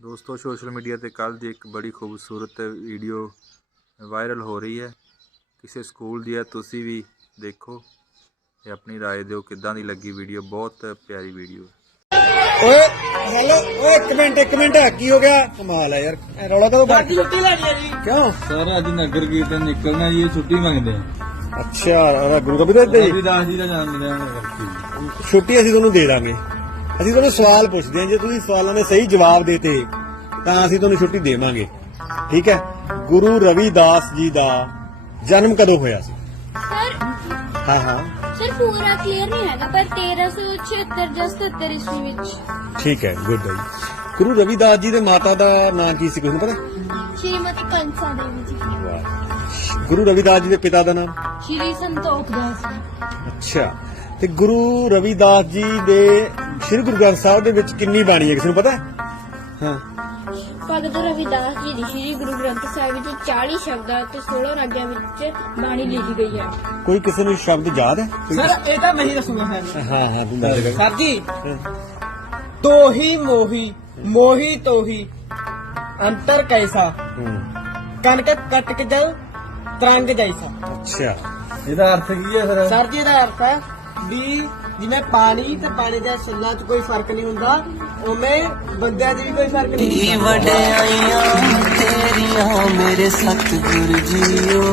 ਦੋਸਤੋ social media ਤੇ ਕੱਲ ਦੀ ਇੱਕ ਬੜੀ ਖੂਬਸੂਰਤ ਵੀਡੀਓ ਵਾਇਰਲ ਹੋ ਰਹੀ ਹੈ ਕਿਸੇ ਸਕੂਲ ਦੀ ਹੈ ਤੁਸੀਂ ਵੀ ਦੇਖੋ ਤੇ ਆਪਣੀ رائے ਦਿਓ ਕਿੱਦਾਂ ਦੀ ਲੱਗੀ ਵੀਡੀਓ ਬਹੁਤ ਪਿਆਰੀ ਵੀਡੀਓ ਓਏ ਹੈਲੋ ਓਏ ਇੱਕ ਮਿੰਟ ਇੱਕ ਮਿੰਟ ਕੀ ਹੋ ਗਿਆ ਕਮਾਲ ਹੈ ਯਾਰ ਇਹ ਰੌਲਾ ਕਦੋਂ ਪਾ ਛੁੱਟੀ ਲੈਣੀ ਹੈ ਜੀ ਕਿਉਂ ਸਰ ਅੱਜ ਨਗਰ ਕੀਰਤਨ ਨਿਕਲਣਾ ਜੀ ਇਹ ਛੁੱਟੀ ਮੰਗਦੇ ਆ ਅੱਛਾ ਉਹਦਾ ਗੁਰੂ ਰਵਿਦਾਸ ਜੀ ਰਵਿਦਾਸ ਜੀ ਦਾ ਜਨਮ ਦਿਨ ਕਰਕੇ ਛੁੱਟੀ ਅਸੀਂ ਤੁਹਾਨੂੰ ਦੇ ਦਾਂਗੇ ਅਸੀਂ ਤੁਹਾਨੂੰ ਸਵਾਲ ਪੁੱਛਦੇ ਹਾਂ ਜੇ ਤੁਸੀਂ ਸਵਾਲਾਂ ਦੇ ਸਹੀ ਜਵਾਬ ਦੇਤੇ ਤਾਂ ਅਸੀਂ ਤੁਹਾਨੂੰ ਛੁੱਟੀ ਦੇਵਾਂਗੇ। ਠੀਕ ਹੈ? ਗੁਰੂ ਰਵਿਦਾਸ ਜੀ ਦਾ ਜਨਮ ਕਦੋਂ ਹੋਇਆ ਸੀ? ਸਰ ਹਾਂ ਹਾਂ। ਸਰ ਪੂਰਾ ਕਲੀਅਰ ਨਹੀਂ ਹੈਗਾ ਪਰ 1376 ਜਾਂ 77 ਈਸਵੀ ਵਿੱਚ। ਠੀਕ ਹੈ ਗੁੱਡ ਜੀ। ਗੁਰੂ ਰਵਿਦਾਸ ਜੀ ਦੇ ਮਾਤਾ ਦਾ ਨਾਂ ਕੀ ਸੀ ਤੁਹਾਨੂੰ ਪਤਾ? ਸ਼੍ਰੀਮਤੀ ਕੰਸਾ ਦੇਵੀ ਜੀ। ਗੁਰੂ ਰਵਿਦਾਸ ਜੀ ਦੇ ਪਿਤਾ ਦਾ ਨਾਮ? ਸ਼੍ਰੀ ਸੰਤੋਖ ਦਾਸ ਅੱਛਾ। ਤੇ ਗੁਰੂ ਰਵਿਦਾਸ ਜੀ ਦੇ ਸ੍ਰੀ ਗੁਰੂ ਗ੍ਰੰਥ ਸਾਹਿਬ ਦੇ ਵਿੱਚ ਕਿੰਨੀ ਬਾਣੀ ਹੈ? ਕਿਸੇ ਨੂੰ ਪਤਾ ਹੈ? ਹਾਂ। ਭਗਤ ਰਵਿਦਾਸ ਜੀ ਦੀ ਸ਼੍ਰੀ ਗੁਰੂ ਗ੍ਰੰਥ ਸਾਹਿਬ ਵਿੱਚ 40 ਸ਼ਬਦਾਂ ਤੇ 16 ਰਾਗਾਂ ਵਿੱਚ ਬਾਣੀ ਲਿਖੀ ਗਈ ਹੈ। ਕੋਈ ਕਿਸੇ ਨੂੰ ਸ਼ਬਦ ਯਾਦ ਹੈ? ਕੋਈ ਸਰ ਇਹ ਤਾਂ ਮੈਂ ਹੀ ਦੱਸੂਗਾ ਸਰ ਹਾਂ ਹਾਂ ਤੂੰ ਦੱਸ ਦੇ। ਸਰ ਜੀ। ਤੋਹੀ ਮੋਹੀ ਮੋਹੀ ਤੋਹੀ ਅੰਤਰ ਕੈਸਾ? ਕਨਕ ਕਟਕ ਜਲ ਤਰੰਗ ਜੈਸਾ। ਅੱਛਾ। ਇਹਦਾ ਅਰਥ ਕੀ ਹੈ ਸਰ ਸਰ ਜੀ ਇਹਦਾ ਅਰਥ ਹੈ ਵੀ ਜਿਵੇਂ ਪਾਣੀ, ਤੇ ਪਾਣੀ ਦੇ ਛੱਲਾਂ 'ਚ ਕੋਈ ਫ਼ਰਕ ਨਹੀਂ ਹੁੰਦਾ, ਉਵੇਂ ਬੰਦਿਆਂ 'ਚ ਵੀ ਕੋਈ ਫ਼ਰਕ ਨਹੀਂ ਕੀ ਹੁੰਦਾ। ਵਡਿਆਈਆਂ ਤੇਰੀਆਂ ਮੇਰੇ ਸਤਿਗੁਰ ਜੀਓ।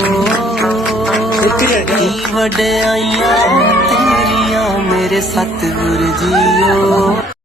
ਇੱਥੇ ਲੈ ਕੀ ਵਡਿਆਈਆਂ ਤੇਰੀਆਂ ਮੇਰੇ ਸਤਿਗੁਰ ਜੀਓ।